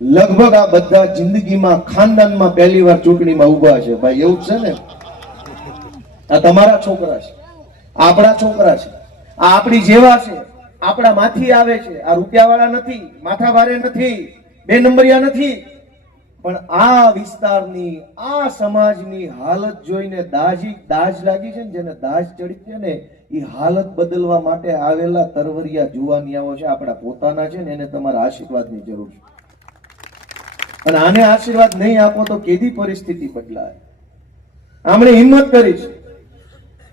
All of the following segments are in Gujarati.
લગભગ આ બધા જિંદગીમાં ખાનદાનમાં પહેલી વાર ચૂંટણીમાં ઉભા છે ભાઈ, એવું છે ને? આ તમારા છોકરા છે, આપણા છોકરા છે, આ આપણી જેવા છે, આપણા માંથી આવે છે. આ રૂપિયાવાળા નથી, માથા ભારે નથી, બે નંબરિયા નથી. પણ આ વિસ્તારની, આ સમાજની હાલત જોઈને દાજ લાગી છે ને, જેને દાજ ચડી છે ને, એ હાલત બદલવા માટે આવેલા તરવરિયા જુવાનિયાઓ છે, આપણા પોતાના છે ને, એને તમારા આશીર્વાદની જરૂર છે. અને આને આશીર્વાદ નહીં આપો તો કેદી પરિસ્થિતિ બદલાય. આમણે હિંમત કરી છે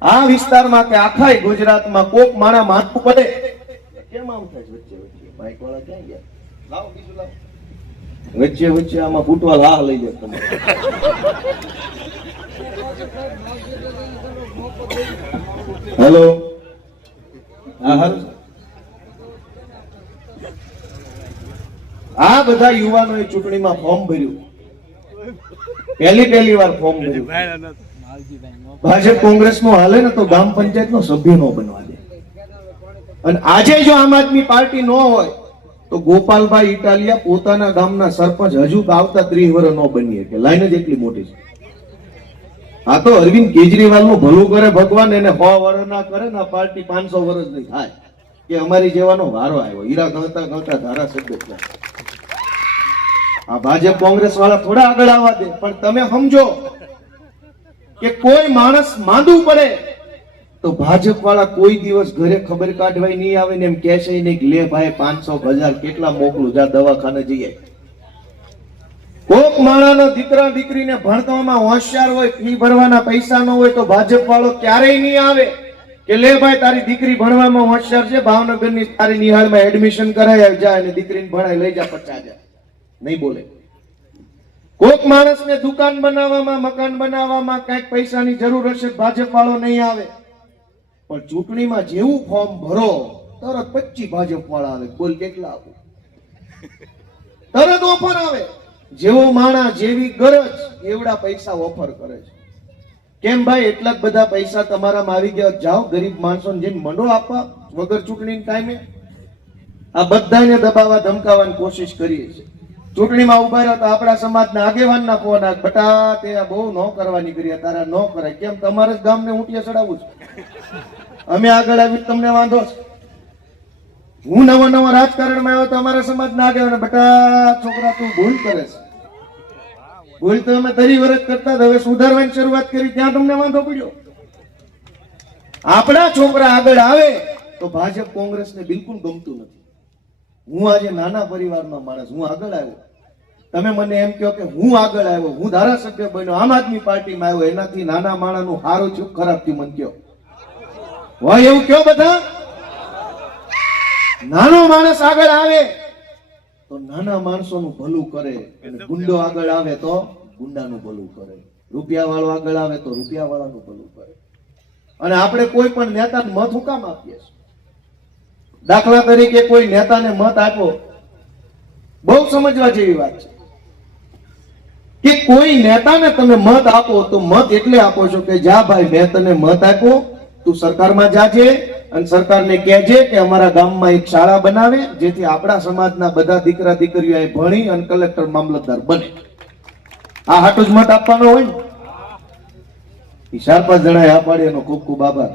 આ વિસ્તારમાં કે આખા ગુજરાતમાં કોક માણા માથું પડે. કેમ આમ થાય વચ્ચે વચ્ચે? બાઈક વાળા ક્યાં ગયા? લાવો બીજું લાવો. વચ્ચે વચ્ચે આમાં ફૂટવા લાહ લઈ જાય તમે. હેલો, હા હાલો. આ બધા યુવાનોએ ચૂંટણીમાં ફોર્મ ભર્યું, પહેલી વાર ફોર્મ ભર્યું. ભાજપ કોંગ્રેસ નો હાલે ને તો ગ્રામ પંચાયત નો સભ્ય નો બનવા દે. અને આજે જો આમ આદમી પાર્ટી નો હોય તો ગોપાલભાઈ ઇટાલિયા પોતાના ગામના સરપંચ હજુ આવતા 30 વર્ષ નો બનીએ કે લાઈન જ એટલી મોટી છે. આ તો અરવિંદ કેજરીવાલ નું ભલું કરે ભગવાન, એને 100 વર્ષ ના કરે ને પાર્ટી 500 વર્ષ ની થાય કે અમારી જેવાનો વારો આવ્યો. હીરા ગણતા ગણતા ધારાસભ્ય થાય. આ ભાજપ કોંગ્રેસ વાળા થોડા આગળ આવવા દે, પણ તમે સમજો કે કોઈ માણસ માંદું પડે તો ભાજપ વાળા કોઈ દિવસ ઘરે ખબર કાઢવાય નહીં આવે ને એમ કહેશે નહીં કે લે ભાઈ 500,000 કેટલા મોકલું, જા દવાખાને જઈએ. કોક માણાનો દીકરા દીકરીને ભણવામાં હોશિયાર હોય, ફી ભરવાના પૈસા ન હોય તો ભાજપ વાળો ક્યારેય નહીં આવે કે લે ભાઈ તારી દીકરી ભણવામાં હોશિયાર છે, ભાવનગરની તારી નિહાળમાં એડમિશન કરાય જાય અને દીકરીને ભણાય લઈ જા 50,000. નહીં બોલે. કોક માણસને દુકાન બનાવવામાં, મકાન બનાવવામાં કઈક પૈસાની જરૂર હશે, ભાજપ વાળો નહીં આવે. પણ ચૂંટણીમાં જેવું ફોર્મ ભરો તરત 25 ભાજપ વાળા આવે. બોલ કેટલા આપું? તરત ઓફર આવે. જેવો માણા, જેવી ગરજ એવડા પૈસા ઓફર કરે છે. કેમ ભાઈ? એટલા જ બધા પૈસા તમારામાં આવી ગયા, જાઓ ગરીબ માણસોને જેમ મંડો આપવા વગર ચૂંટણી ટાઈમે. આ બધાને દબાવવા ધમકાવવાની કોશિશ કરીએ છીએ. ચૂંટણીમાં ઉભા રહ્યો તો આપણા સમાજના આગેવાનના ફોન આવે, બટા તે બહુ ન કરવાની કરી, તારા ન કરાય. કેમ? તમારે જ ગામને ઊંટિયા ચડાવવું છે. અમે આગળ આવી તમને વાંધો છે? હું નવો રાજકારણમાં આવ્યો તો અમારા સમાજના આગેવાન, બટા છોકરા તું ભૂલ કરે છે. ભૂલ તો અમે 30 વર્ષ કરતા, હવે સુધારવાની શરૂઆત કરી ત્યાં તમને વાંધો પડ્યો. આપણા છોકરા આગળ આવે તો ભાજપ કોંગ્રેસને બિલકુલ ગમતું નથી. હું આજે નાના પરિવારનો માણસ, હું આગળ આવ્યો. તમે મને એમ કહો કે હું આગળ આવ્યો, હું ધારાસભ્ય બન્યો, આમ આદમી પાર્ટીમાં આવ્યો, એનાથી નાના માણસનું સારું થયું ખરાબ થયું મને કહો. હોય એવું કહો બધા. નાનો માણસ આગળ આવે તો નાના માણસોનું ભલું કરે, અને ગુંડો આગળ આવે તો ગુંડાનું ભલું કરે, રૂપિયા વાળો આગળ આવે તો રૂપિયા વાળાનું ભલું કરે. અને આપણે કોઈ પણ નેતાને મત હું કામ આપીએ છીએ? દાખલા તરીકે કોઈ નેતાને મત આપો, બહુ સમજવા જેવી વાત છે કે કોઈ નેતાને તમે મત આપો તો મત એટલે આપો છો કે જા ભાઈ મેં તને મત આપ્યો, તું સરકારમાં જાજે અને સરકારને કહેજે કે અમારા ગામમાં એક શાળા બનાવે જેથી આપણા સમાજના બધા દીકરા દીકરીઓ અહીં ભણી અને કલેક્ટર મામલતદાર બને. આ હાટું જ મત આપવાનો હોય ને. 4-5 જણાએ આ પાડે એનો ખૂબ ખૂબ આભાર.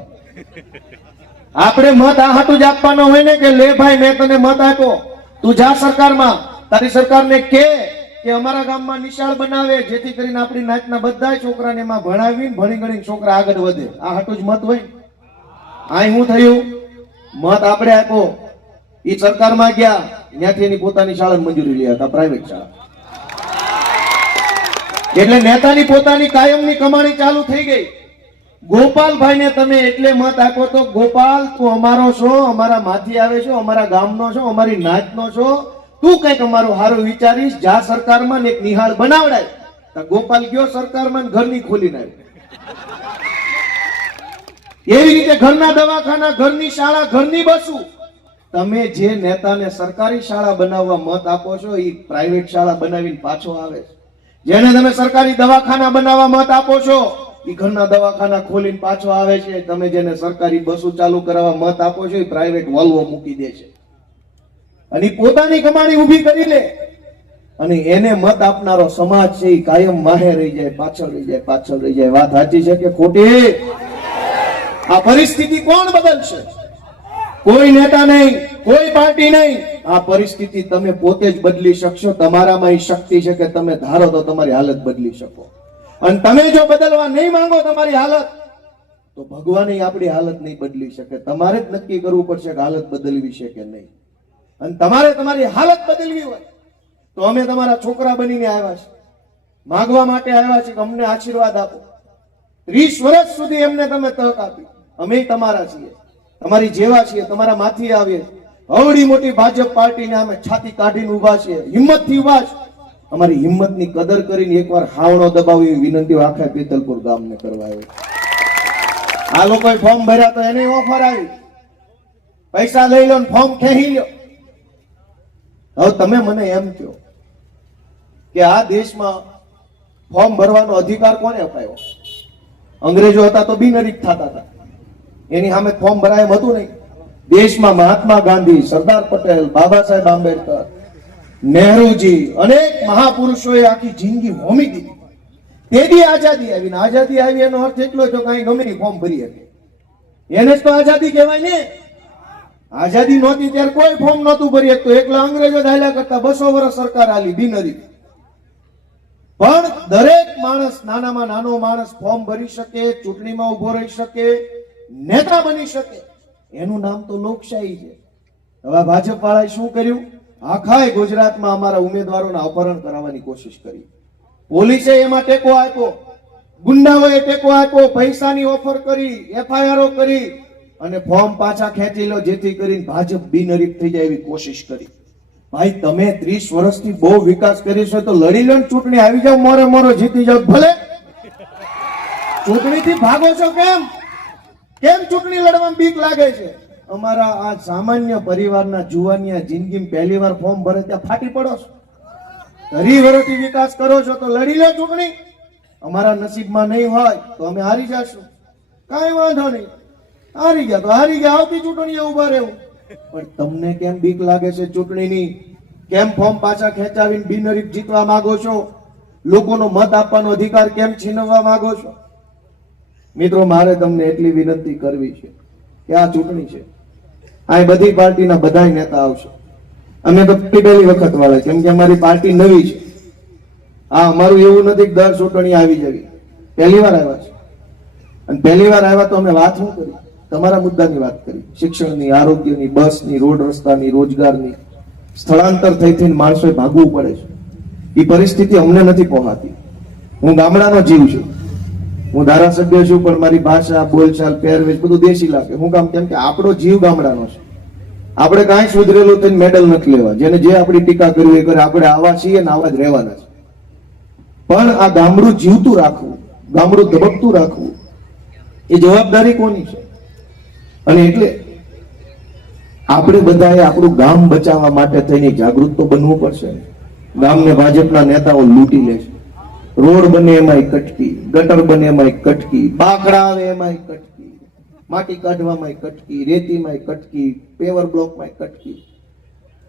આપણે મત આ હાટું જ આપવાનો હોય ને કે લે ભાઈ મેં તને મત આપ્યો, તું જા સરકારમાં, તારી સરકારને કે અમારા ગામમાં નિશાળ બનાવે જેથી કરીને આપણી નાતના બધા છોકરાને એમાં ભણાવી ભણી ગણી છોકરા આગળ વધે. આ હાટું જ મત હોય. આ શું થયું? મત આપણે આપ્યો, એ સરકારમાં ગયા, ત્યાંથી એની પોતાની શાળાની મંજૂરી લઈ હતા, પ્રાઇવેટ શાળા. એટલે નેતાની પોતાની કાયમની કમાણી ચાલુ થઈ ગઈ. ગોપાલભાઈને તમે એટલે મત આપ્યો તો ગોપાલ તું અમારો છો, અમારા માંથી આવે છો, અમારા ગામનો છો, અમારી નાતનો છો, તું કઈક અમારું સારું વિચારીશ, જા સરકારમાં એક નિહાળ બનાવડાય. ગોપાલ ગયો સરકારમાં, ઘરની ખોલી નાખ્યું. એવી રીતે ઘરના દવાખાના, ઘરની શાળા, ઘરની બસો. તમે જે નેતાને સરકારી શાળા બનાવવા મત આપો છો એ પ્રાઇવેટ શાળા બનાવીને પાછો આવે છે. જેને તમે સરકારી દવાખાના બનાવવા મત આપો છો એ ઘરના દવાખાના ખોલીને પાછો આવે છે. તમે જેને સરકારી બસો ચાલુ કરાવવા મત આપો છો એ પ્રાઇવેટ વોલ્વો મૂકી દે છે. અને ઈ પોતાની કમાણી ઊભી કરી લે અને એને મત આપનારો સમાજ છે ઈ કાયમ વાહે રહી જાય, પાછળ રહી જાય, પાછળ રહી જાય. વાત સાચી છે કે ખોટી? આ પરિસ્થિતિ કોણ બદલશે? કોઈ નેતા નહીં, કોઈ પાર્ટી નહીં. આ પરિસ્થિતિ તમે પોતે જ બદલી શકશો. તમારામાં એ શક્તિ છે કે તમે ધારો તો તમારી હાલત બદલી શકો. અને તમે જો બદલવા નહીં માંગો તમારી હાલત, તો ભગવાન આપણી હાલત નહીં બદલી શકે. તમારે જ નક્કી કરવું પડશે કે હાલત બદલવી છે કે નહીં. અને તમારે તમારી હાલત બદલવી હોય તો અમે તમારા છોકરા બનીને આવ્યા છે, માગવા માટે આવ્યા છે કે અમને આશીર્વાદ આપો. 30 વર્ષ સુધી એમને તમે તક આપી. અમે તમારા છીએ, તમારી જેવા છીએ, તમારા માથી આવીએ. અવડી મોટી ભાજપ પાર્ટીને અમે છાતી કાઢીને ઉભા છીએ, હિંમતથી ઉભા છે. અમારી હિંમતની કદર કરીને એકવાર હાવણો દબાવી વિનંતી આખા પેતલપુર ગામને કરવા આવી. આ લોકોએ ફોર્મ ભર્યા તો એને ઓફર આવી, પૈસા લઈ લો ને ફોર્મ ખેંચી લો. હવે તમે મને એમ કહો કે આ દેશમાં ફોર્મ ભરવાનો અધિકાર કોને અપાયો? અંગ્રેજો હતા તો બિનહરીફ થતા હતા, એની સામે ફોર્મ ભરાય એમ હતું નહીં. દેશમાં મહાત્મા ગાંધી, સરદાર પટેલ, બાબા સાહેબ આંબેડકર, નહેરુજી, અનેક મહાપુરુષોએ આખી જિંદગી હોમી દીધી. તેથી આઝાદી આવી. ને આઝાદી આવી એનો અર્થ એટલો તો કઈ ગમે એ ફોર્મ ભરી શકે. એને જ તો આઝાદી કહેવાય ને. આઝાદી નહોતી ત્યારે કોઈ ફોર્મ નહોતું ભરી શકતું. એકલા અંગ્રેજો હાલ્યા કરતા 200 વર્ષ સરકાર આલી બિનહરીફ. પણ દરેક માણસ, નાનામાં નાનો માણસ ફોર્મ ભરી શકે, ચૂંટણીમાં ઉભો રહી શકે, નેતા બની શકે. એનું નામ તો લોકશાહી છે. હવે ભાજપ વાળાએ શું કર્યું? આખા ગુજરાતમાં અમારા ઉમેદવારોને અપહરણ કરાવવાની કોશિશ કરી. પોલીસે એમાં ટેકો આપ્યો, ગુંડાઓએ ટેકો આપ્યો, પૈસાની ઓફર કરી, એફઆઈઆરો કરી અને ફોર્મ પાછા ખેંચી લો જેથી કરીને ભાજપ બિનહરીફ થઈ જાય એવી કોશિશ કરી. ભાઈ તમે 30 વર્ષથી બહુ વિકાસ કર્યો છે તો લડી લો ને, ચૂંટણી આવી જાવ, મોરે મોરો જીતી જાવ ભલે. ચૂંટણીથી ભાગો છો કેમ? કેમ ચૂંટણી લડવામાં બીક લાગે છે? અમારા આ સામાન્ય પરિવારના જુવાનિયા જિંદગીમાં પહેલી વાર ફોર્મ ભરે ત્યાં ફાટી પડો છો. 30 વર્ષથી વિકાસ કરો છો તો લડી લો ચૂંટણી. અમારા નસીબમાં નહીં હોય તો અમે હારી જશું, કાંઈ વાંધો નહીં. હારી ગયા તો હારી ગયા, આવતી ચૂંટણીએ ઉભા રહેવું. પણ તમને કેમ બીક લાગે છે ચૂંટણીની? કેમ ફોર્મ પાછા ખેંચાવીને બિનહરીફ જીતવા માંગો છો? લોકોનો મત આપવાનો અધિકાર કેમ છીનવવા માંગો છો? મિત્રો, મારે તમને એટલી વિનંતી કરવી છે કે આ ચૂંટણી છે, આ બધી પાર્ટીના બધા નેતા આવશે. અમે તો પહેલી વખત વાળા, કેમ કે અમારી પાર્ટી નવી છે. આ અમારું એવું નથી કે દર ચૂંટણી આવી જવી. પહેલી વાર આવ્યા છે અને પહેલી વાર આવ્યા તો અમે વાત શું કરી? તમારા મુદ્દાની વાત કરી, શિક્ષણની, આરોગ્યની, બસની, રોડ રસ્તાની, રોજગારની. સ્થળાંતર થઈ થઈને માણસોએ ભાગવું પડે છે. એ પરિસ્થિતિ અમને નથી પહોંચાતી. હું ગામડાનો જીવ છું, હું ધારાસભ્ય છું, પણ મારી ભાષા, બોલચાલ, પહેરવેશ બધું દેશી લાગે. હું કામ? કેમ કે આપણો જીવ ગામડાનો છે. આપણે કાંઈ સુધરેલું થઈને મેડલ નથી લેવા. જેને જે આપણી ટીકા કરવી એ કરે. આપણે આવા છીએ ને આવા જ રહેવાના છે. પણ આ ગામડું જીવતું રાખવું, ગામડું ધબકતું રાખવું, એ જવાબદારી કોની છે? અને એટલે આપણે બધાએ આપણું ગામ બચાવવા માટે થઈને જાગૃત તો બનવું પડશે. ગામને ભાજપના નેતાઓ લૂંટી લે છે. રોડ બને એમાં કટકી, ગટર બને એમાં કટકી, બાકડા આવે એમાં કટકી, માટી કાઢવામાં કટકી, રેતીમાં કટકી, પેવર બ્લોકમાં કટકી,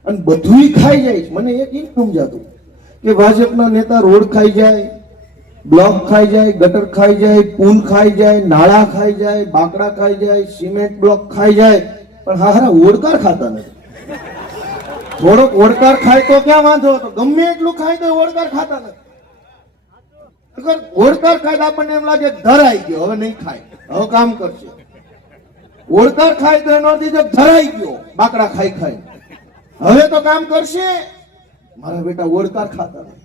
અને બધું ખાઈ જાય છે. મને એક સમજાતું કે ભાજપના નેતા રોડ ખાઈ જાય, બ્લોક ખાઈ જાય, ગટર ખાઈ જાય, પુલ ખાઈ જાય, નાળા ખાઈ જાય, બાકડા ખાઈ જાય, સિમેન્ટ બ્લોક ખાઈ જાય, પણ હારા ઓડકાર ખાતા નથી. થોડોક ઓડકાર ખાય તો ક્યાં વાંધો હતો? ગમે એટલું ખાય તો ઓડકાર ખાતા નથી. ઓડકાર ખાય તો આપણને એમ લાગે ધરાઈ ગયો, હવે નહીં ખાય, હવે કામ કરશે. ઓડકાર ખાય તો એનો અર્થ ધરાઈ ગયો, બાકડા ખાઈ ખાઈ હવે તો કામ કરશે. મારા બેટા ઓડકાર ખાતા નથી.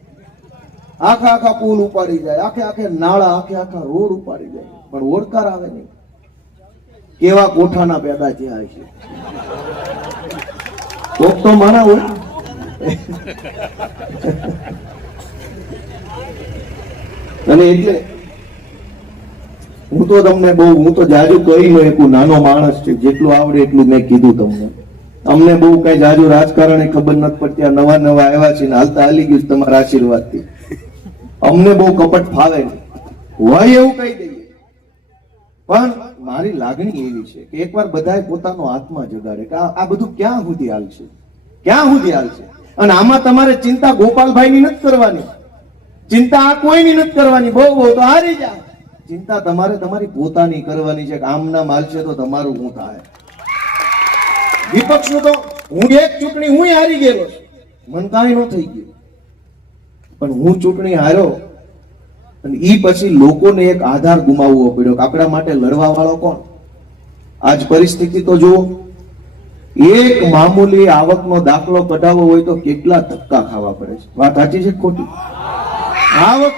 આખા આખા પુલ ઉપાડી જાય, આખે આખે નાળા, આખે આખા રોડ ઉપાડી જાય, પણ ઓડકાર આવે નહીં. કેવા કોઠાના પેદા થયા છે. કોક તો મારા હોય. અને એટલે હું તો તમને હું તો જાજુ કહી ન શકું. નાનો માણસ છે, જેટલું આવડે એટલું મેં કીધું તમને. અમને બહુ કઈ જાજુ રાજકારણ ખબર નથી પડતી. નવા નવા આવ્યા છે ને હાલતા હાલી ગયું તમારા આશીર્વાદથી. અમને બહુ કપટ ફાવે નહીં, હોય એવું કહી દઈએ. પણ મારી લાગણી એવી છે કે એકવાર બધાએ પોતાનો આત્મા જગાડે કે આ બધું ક્યાં સુધી હાલશે, ક્યાં સુધી હાલશે? અને આમાં તમારે ચિંતા ગોપાલભાઈની નથી કરવાની, ચિંતા આ કોઈની નથી કરવાની. બહુ બહુ તો હારી જા. ચિંતા તમારે તમારી પોતાની કરવાની છે કે આમના માલ છે તો તમારું શું થાય. વિપક્ષનું તો હું એક ચૂંટણી હું હારી ગયેલો છું, મન કાંઈ ન થઈ ગયું, પણ હું ચૂંટણી હાર્યો અને ઈ પછી લોકોને એક આધાર ગુમાવવો પડ્યો કે આપણા માટે લડવા વાળો કોણ. આજ પરિસ્થિતિ તો જુઓ, એક મામૂલી આવકનો દાખલો કઢાવવો હોય તો કેટલા ધક્કા ખાવા પડે છે. વાત સાચી છે કે ખોટી? આવક